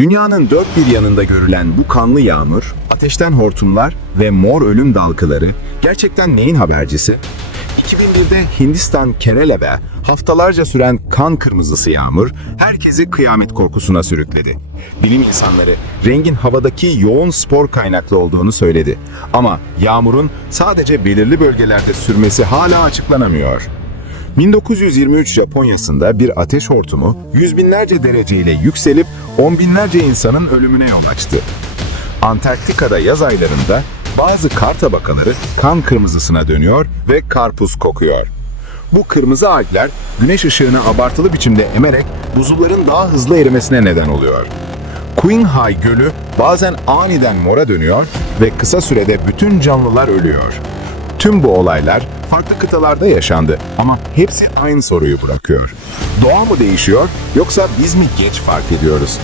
Dünyanın dört bir yanında görülen bu kanlı yağmur, ateşten hortumlar ve mor ölüm dalgaları gerçekten neyin habercisi? 2001'de Hindistan Kerala'da haftalarca süren kan kırmızısı yağmur herkesi kıyamet korkusuna sürükledi. Bilim insanları rengin havadaki yoğun spor kaynaklı olduğunu söyledi. Ama yağmurun sadece belirli bölgelerde sürmesi hala açıklanamıyor. 1923 Japonya'sında bir ateş hortumu yüz binlerce dereceyle yükselip on binlerce insanın ölümüne yol açtı. Antarktika'da yaz aylarında bazı kar tabakaları kan kırmızısına dönüyor ve karpuz kokuyor. Bu kırmızı algler güneş ışığını abartılı biçimde emerek buzulların daha hızlı erimesine neden oluyor. Qinghai Gölü bazen aniden mora dönüyor ve kısa sürede bütün canlılar ölüyor. Tüm bu olaylar farklı kıtalarda yaşandı ama hepsi aynı soruyu bırakıyor. Doğa mı değişiyor yoksa biz mi geç fark ediyoruz?